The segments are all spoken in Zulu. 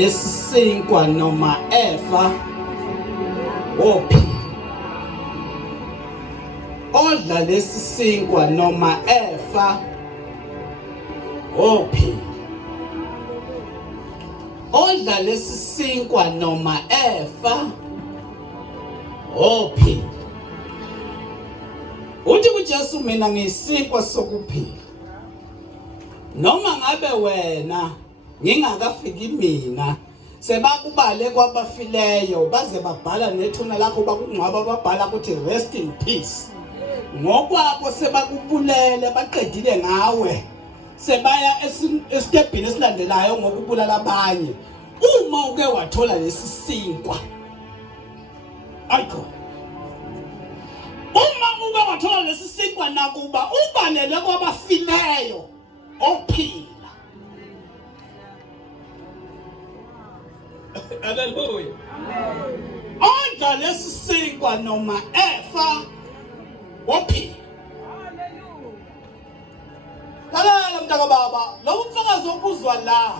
Lesisinkwa noma efa ophi odla lesisinkwa noma efa ophi odla lesisinkwa noma efa ophi. Uthi kuJesu mina ngiyisinkwa sokuphila, noma ngabe wena ngingakafiki mina sebakubale kwabafileyo baze babhala nethuna lakho bakungcwaba babhala ukuthi rest in peace. Ngokwabo sebakubulele baqedile ngawe sebaya esitebhini esilandelayo ngokubulala abanye. Uma uke wathola lesisinkwa ayikho, uma uke wathola lesisinkwa nakuba ubalele kwabafileyo ophila. Hallelujah. Odla lesisinkwa noma efa ophi. Lalela mntaka baba, lo mfakazi okuzwa la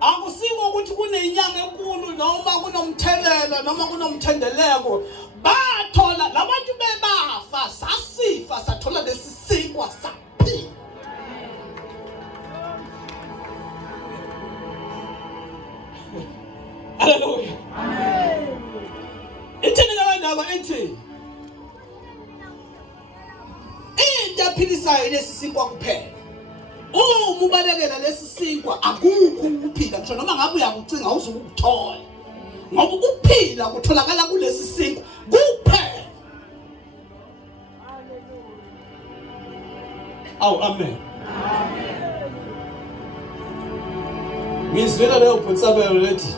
akusiko ukuthi kunenyanga enkulu noma kunomthelela noma kunomthendeleko. Bathola labantu bebafa sasifa sathola lesisinkwa saphila. Hallelujah. Amen. Ithini labandaba ethi into ephilisayo lesisinkwa kuphela. Uma ubalekela lesisinkwa akukho ukuphila ngisho noma ngabe uyakucinga uzukuthola. Ngoba ukuphila kutholakala kulesisinkwa kuphela. Aw amen. Ngizwela leyo phonsabelo lethi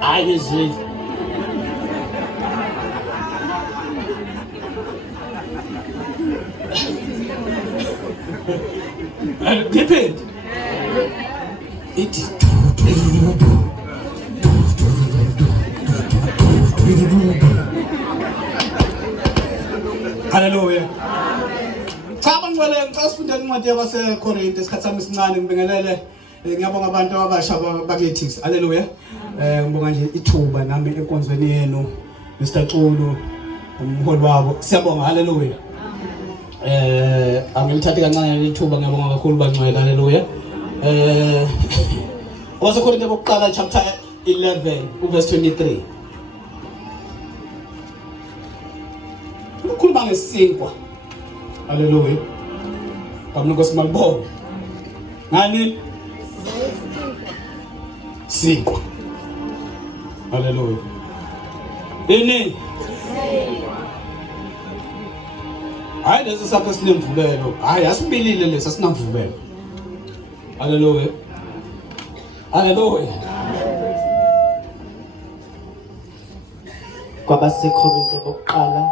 ayizwi. Depend. It Hallelujah. Cha bangcwele ngicela sifunde incwadi yabaseKorinte isikhathi sami sincane ngibingelele ngiyabonga abantu abasha bakithi. Hallelujah. Ngibonga nje ithuba nami enkonzweni yenu Mr. Xulu umholi wabo. Siyabonga. Hallelujah. Angilithathe kancane ithuba ngiyabonga kakhulu bangcwele. Hallelujah. WaseKorinte bokuqala chapter 11 verse 23. Ukukhuluma ngesisinkwa. Hallelujah. Kamnoko simalibonga. Ngani? Sinkwa. Hallelujah. Ini? Hayi lesi sakhe sinemvubelo. Hayi asibilile lesi asinamvubelo. Hallelujah. Hallelujah. KwabaseKorinte bokuqala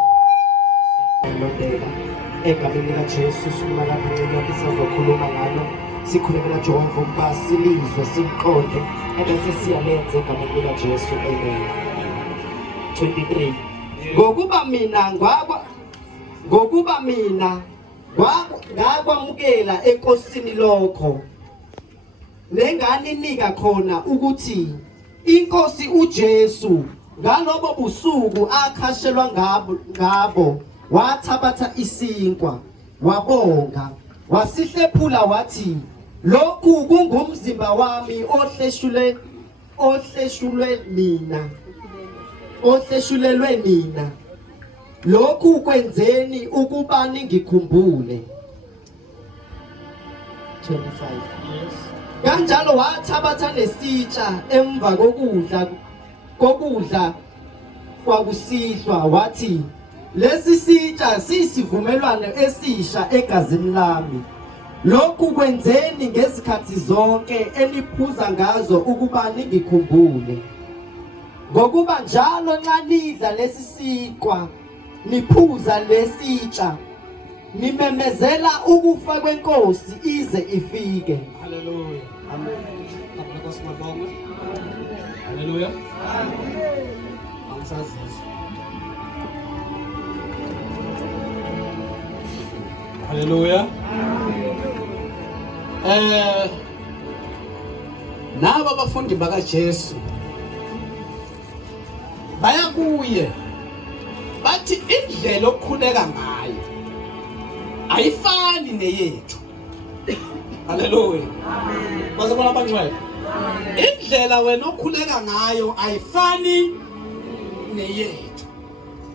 egameni likaJesu sikhuluma kancane sizokhuluma ngalo, sikhulekela Jehova ukuba silizwe simqonde ebese siyalenza egameni likaJesu. Amen. 23. Ngokuba mina ngakwamukela enkosini lokho nenganinika khona ukuthi inkosi uJesu ngalobo busuku akhashelwa ngabo wathabatha isinkwa wabonga wasihlephula wathi lokhu kungumzimba wami ohleshulelwe nina, lokhu kwenzeni ukuba ningikhumbule. 25. Kanjalo wathabatha nesitsha emva kokudla kwakusihlwa wathi lesi sitsha sisivumelwano esisha egazini lami, lokhu kwenzeni ngezikhathi zonke eniphuza ngazo ukuba ningikhumbule. Ngokuba njalo nxa nidla lesi sinkwa niphuza lesitsha nimemezela ukufa kwenkosi ize ifike. Hallelujah. Amen. Kamnoko simalibonga. Hallelujah. Amen. Hallelujah. naba abafundi bakaJesu baya kuye bathi indlela okukhuleka ngayo ayifani neyethu. Haleluya. Amen. Bazabona abangcwele. Indlela wena okhuleka ngayo ayifani neyethu.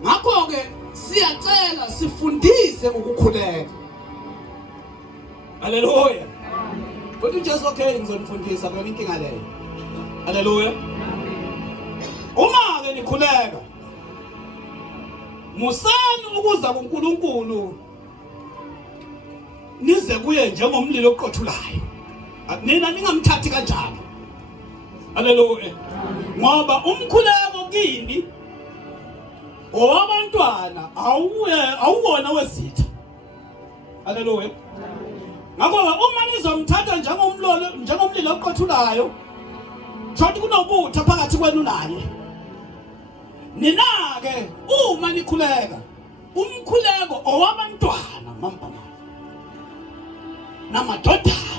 Ngakho ke siyacela sifundise ukukhuleka. Haleluya. Kodwa uJesu okay ngizonifundisa kwena inkinga leyo. Haleluya. Uma ke nikhuleka musani ukuza kuNkulunkulu nize kuye njengomlilo oqothulayo. Nina ningamthathi kanjalo. Haleluya. Ngoba umkhuleko kini owabantwana awuwona wezitha. Haleluya. Ngakho uma nizomthatha njengomlilo oqothulayo, shothi kunobutha phakathi kwenu naye. Nina ke uma nikhuleka, umkhuleko owabantwana mampama namadodana.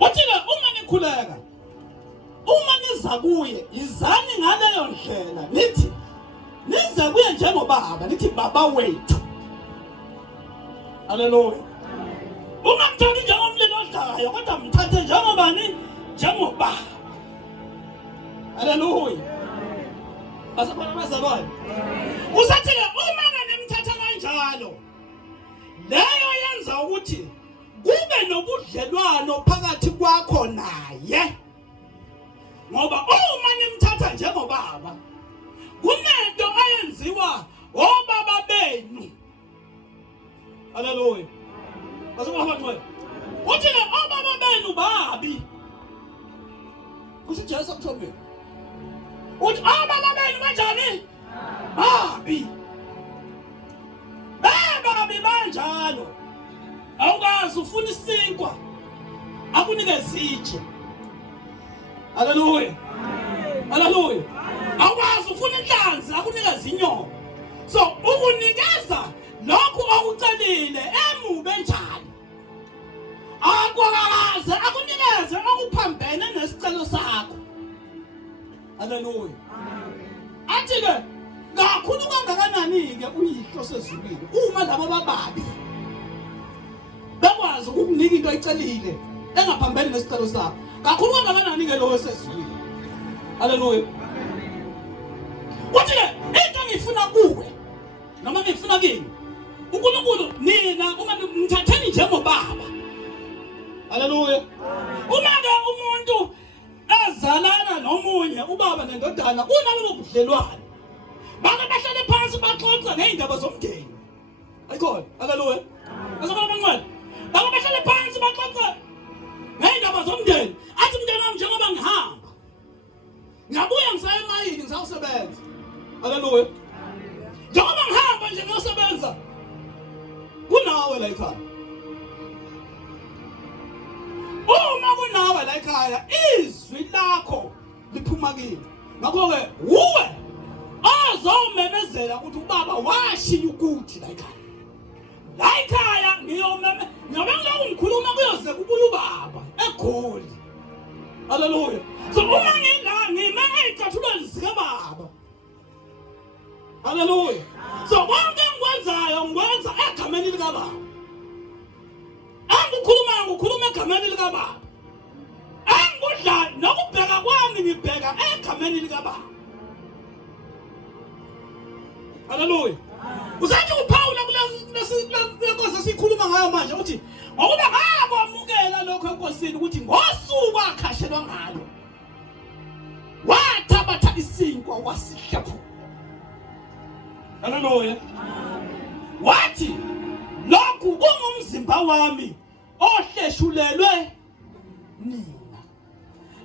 Uthile uma nikhuleka, uma niza kuye izani ngaleyo ndlela nithi nize kuye njengobaba, nithi baba wethu. Haleluya. Ungamthathi njengomlilo odlayo kodwa mthathe njengobani? Njengobaba. Haleluya. Basabona bazabona. Usathi uma ngemthatha kanjalo, leyo yenza ukuthi kube nobudlelwano phakathi kwakho naye. Ngoba uma nimthatha njengobaba, kunento ayenziwa obaba benu. Haleluya. Basabona abangcwele. Uthi obaba benu babi. Kusijesu akuthobeni. Uthi obaba benu kanjani? Babi. Babi banjalo. Awukazi ufuna isinkwa akunike zitshe. Haleluya. Haleluya. Awukazi ufuna inhlanzi akunike zinyoka. So ukunikeza lokhu okucelile emube njalo. Akwakaze akunikeze okuphambene nesicelo sakho. Haleluya. Athi ke kakhulu kangakanani ke uyihlo sezulwini uma labo bababi bakwazi ukukunika into ecelile engaphambene nesicelo sakho. Kakhulu kangakanani ke lo sezulwini. Haleluya. Uthi ke into ngifuna kuwe noma ngifuna kini uNkulunkulu nina uma mthatheni njengobaba. Haleluya. Uma ke umuntu ezalana nomunye ubaba nendodana unalo budlelwano, bake bahlale phansi baxoxe ngeindaba zomndeni. Ayikhona. Haleluya. Basabona abangcwele. Bake bahlale phansi baxoxe ngeindaba zomndeni. Athi umndeni wami njengoba ngihamba ngabuya ngisaya emayini ngisawusebenza. Haleluya. Njengoba ngihamba nje ngiyosebenza kunawe la ekhaya. Uma kunawe la ekhaya izwi lakho liphuma kimi. Ngakho ke uwe ozomemezela ukuthi ubaba washiya ukuthi la ekhaya. La ekhaya ngiyobanga ungikhuluma kuyoze kubuye ubaba eGoli. Haleluya. So uma ngime ezicathulweni zika baba. Haleluya. So konke engikwenzayo ngikwenza egameni lika baba. Angikhuluma egameni lika baba. Angikudla nokubheka kwami ngibheka egameni lika baba. Haleluya. Usathi uPaul kulesi sikhuluma ngayo manje uthi ngokuba ngakwamukela lokho enkosini ukuthi ngosuku akhashelwa ngalo wathabatha isinkwa wasihlephu. Haleluya. Wathi lokhu kungumzimba wami ohleshulelwe nina.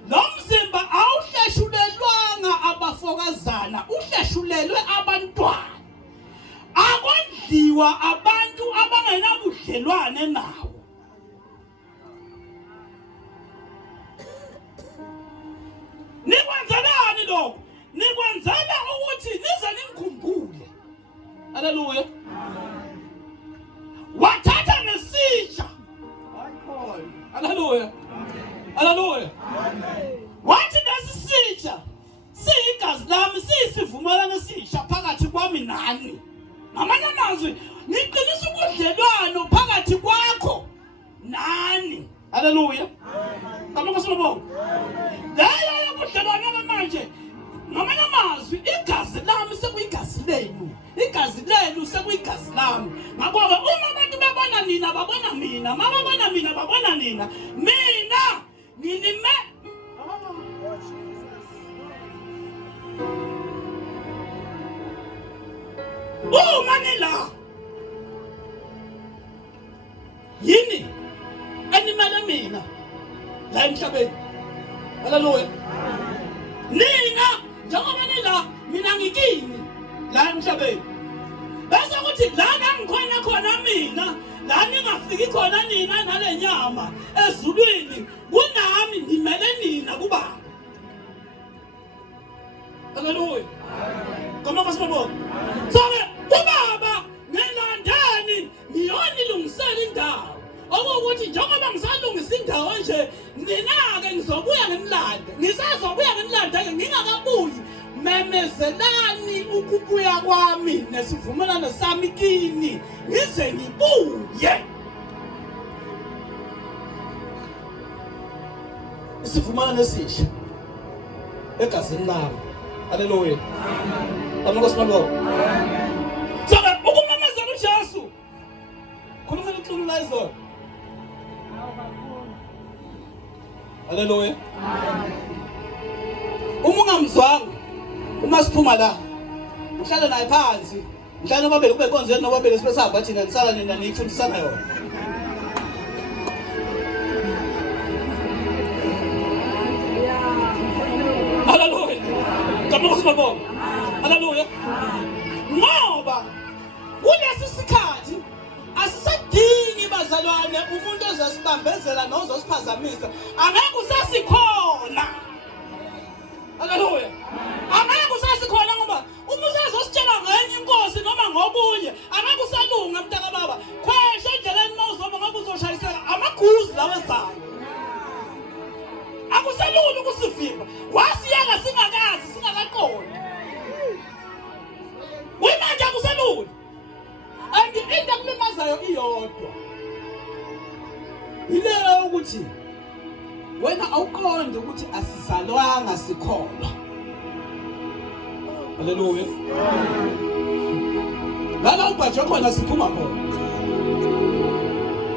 Lo mzimba awuhleshulelwanga abafokazana, uhleshulelwe abantwana. Akondliwa abantu abangenabudlelwane nawo. Nikwenzelani lokho? Nikwenzela ukuthi nize nimkhumbule. Haleluya. Wathatha nesitsha. Haleluya. Haleluya. Wathi lesisitsha siyigazi lami siyisivumelwano esisha phakathi kwami nani. Ngamanye amazwi ngiqinisa ubudlelwano phakathi kwakho nani. Haleluya. Kambe kusibonga. Leyo yobudlelwano manje ngamanye amazwi igazi lami sekuyigazi lenu. Igazi lenu sekuyigazi lami. Ngakho-ke uma abantu bebona nina babona mina, mababona mina babona nina. Mina nginime uma nila yini animele mina la emhlabeni. Haleluya. Nina njengoba nila mina ngikini la emhlabeni. Bese kuthi la ngikhona khona mina, la ningafiki khona nina nalenyama ezulwini, kunami ngimele nina kubaba. Haleluya. Kama kusibonga. Sabe kubaba ngilandani ngiyonilungisela indawo. Okuthi njengoba ngisalungisa indawo nje, nina-ke ngizobuya ngimlande. Ngisazobuya ngimlande ngingakabuyi. Memezelani ukubuya kwami nesivumelwano sami kini ngize ngibuye. Isivumelwano esisha egazini lami. Haleluya. Amen. Amen. Sabe ukumemezela uJesu. Khuluma iqulu la izolo. Haleluya. Uma ungamzwanga, uma siphuma la, uhlala naye phansi, mhlawumbe ubabele kube konzeni nobabele sibesaba thina nisala nina nifundisana yona. Haleluya. Kambe kusibonga. Haleluya. Ngoba kulesi sikhathi asisadingi bazalwane umuntu ozasibambezela nozosiphazamisa. Angeke usasikhona. Haleluya. Angeke usasikhona ngoba uma usazositshela ngenye inkosi noma ngokunye, angeke usalunga mntaka baba. Khwesha endleleni mawuzoba ngoba uzoshayiseka amaguzi lawo ezayo. Akuselula ukusivimba. Wasiyaka singakazi singakaqondi. Wemanje akuselula. And into kulimazayo iyodwa. Ile ukuthi wena awuqonde ukuthi asizalwanga sikholwa. Haleluya. Lala ubhaje khona siphuma khona.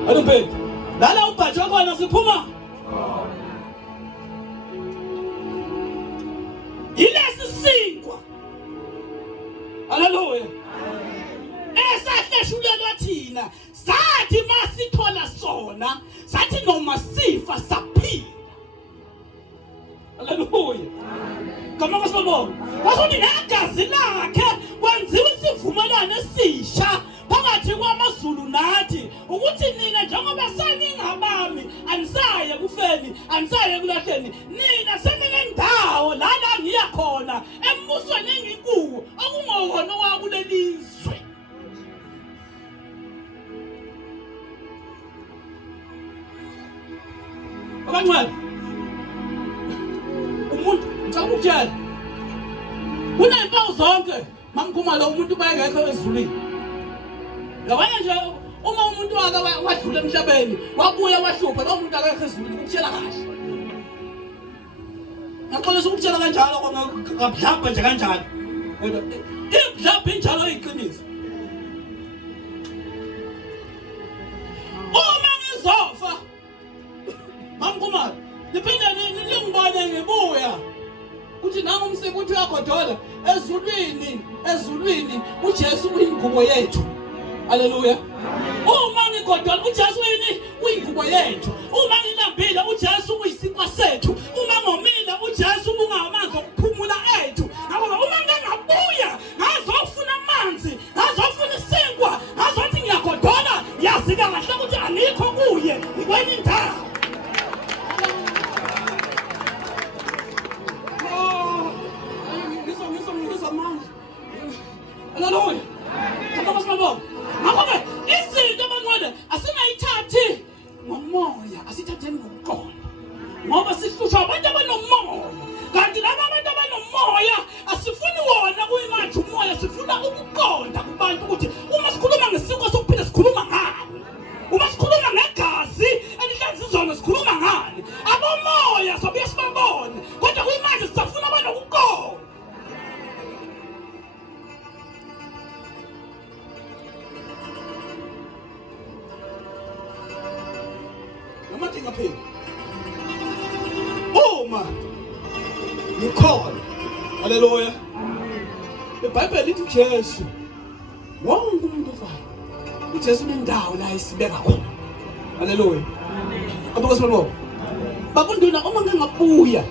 Alubheki. Lala ubhaje khona siphuma. Ilesi singwa. Haleluya. Esahleshulelwa thina sathi masithola sona sathi noma sifa saphila. Haleluya. Kama kusibonga. Wasothi negazi lakhe kwenziwa isivumelwano esisha phakathi kwamaZulu nathi ukuthi nina njengoba seningabami anisaye kufeni anisaye kulahleni nina seninendawo la ngiya khona embusweni engikuwo okungowona wakulelizwe. Abangcwele umuntu ngicela ukutshela kunempawu zonke mangikhuma lo umuntu bayengekho ezulwini. Yabona nje uma umuntu wake wadlula emhlabeni wabuya wahlupha lo muntu akekho ezulwini ukutshela kahle. Ngixolisa ukutshela kanjalo ngabhlapha nje kanjalo. Kodwa ibhlapha injalo iqiniso. Uma ngizofa mamkhumalo liphinde lingibone ngibuya uthi nami umsebenzi uyagodola ezulwini uJesu uyingubo yethu. Haleluya. Uma ngigodola uJesu uyingubo yethu. Uma ngilambile uJesu uyisipa sethu. Uma ngomile uJesu ungamanzi okuphumula ethu. Ngoba uma ngingabuya ngazofuna amanzi, ngazofuna isinkwa, ngazothi ngiyagodola yazi kahle ukuthi anikho kuye ngikwenye indawo. Haleluya. Kama sibonga. Ngakho ke izinto abangcwele asingayithathi ngomoya, asithatheni ngoba sihlushwa abantu abanomoya. Kanti laba abantu abanomoya asifuni wona kuyimanje umoya, sifuna ukuqonda kubantu ukuthi uma sikhuluma ngesiko sokuphila sikhuluma ngani. Uma sikhuluma ngegazi elihlanza izono sikhuluma ngani. Abomoya sobuye sibabone, kodwa kuyimanje sisafuna abanokuqonda. Namathina phela uma nikhona, haleluya, iBhayibheli lithi uJesu wonke umuntu ofayo, uJesu unendawo la isibeka khona, haleluya. Abakosibabo bakunduna, uma ngingabuya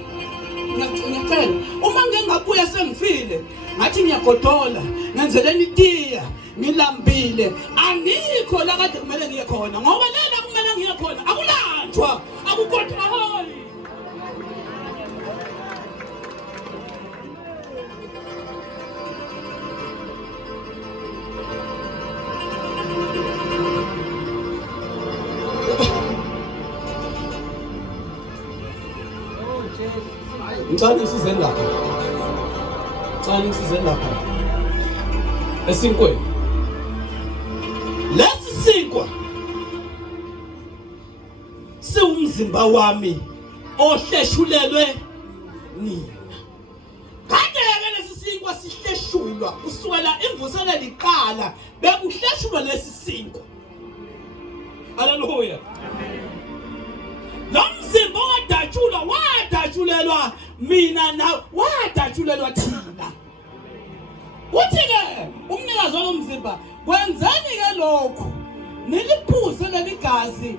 ngiyacela, uma ngingabuya sengifile ngathi ngiyagodola ngenzeleni itiya ngilambile, angikho la kade kumele ngiye khona, ngoba lela kumele ngiye khona akulanjwa akugodwa. Hayi ngicela ngisize lapha, ngicela ngisize lapha esinkweni. Lesi sinkwa siwumzimba wami ohleshulelwe nina. Kade-ke lesi sinkwa sihleshulwa kusukela imvuselelo iqala, bekuhleshulwa lesi sinkwa, haleluya. Lo mzimba wadatshulelwa mina na wadatshulelwa thina. Uthi-ke umnikazi walo mzimba, kwenzeni-ke lokhu, niliphuze leli gazi,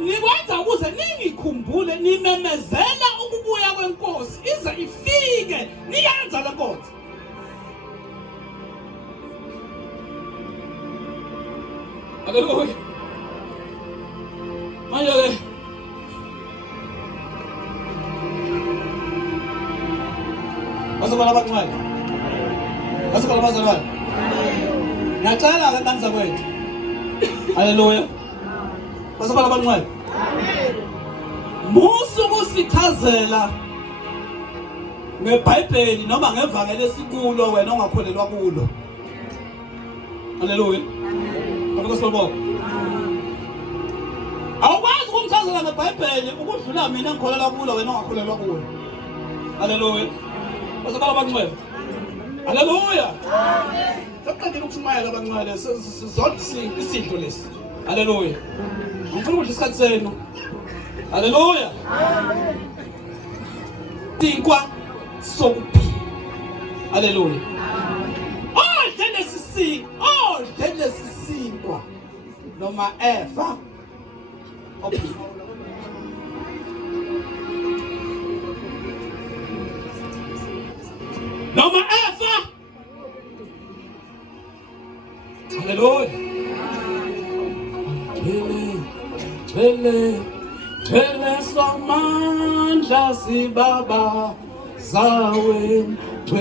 nikwenza ukuze ningikhumbule, nimemezela ukubuya kwenkosi ize ifike, niyenza le nkonzo. Haleluya. Manje-ke bazalwane abancane, bazalwane abazalwane, ngiyacela-ke nanza kwethu, haleluya, bazalwane abancane, musukusichazela ngeBhayibheli noma ngevangeli esikulo wena ongakholelwa kulo, haleluya. Abakosibabo awukwazi ukumchazela ngeBhayibheli ukudlula mina engikholelwa kulo wena ongakholelwa kulo, haleluya. Bazalwane abancane, haleluya. Saqedile ukushumayela abancane, sizodwa isidlo lesi, haleluya. Ngifuna ukudla isikhathi senu, haleluya. Sinkwa sokuphila, haleluya. Odle lesi sinkwa noma efa ophila. Noma efa, haleluya. Thele somandla sibaba zawe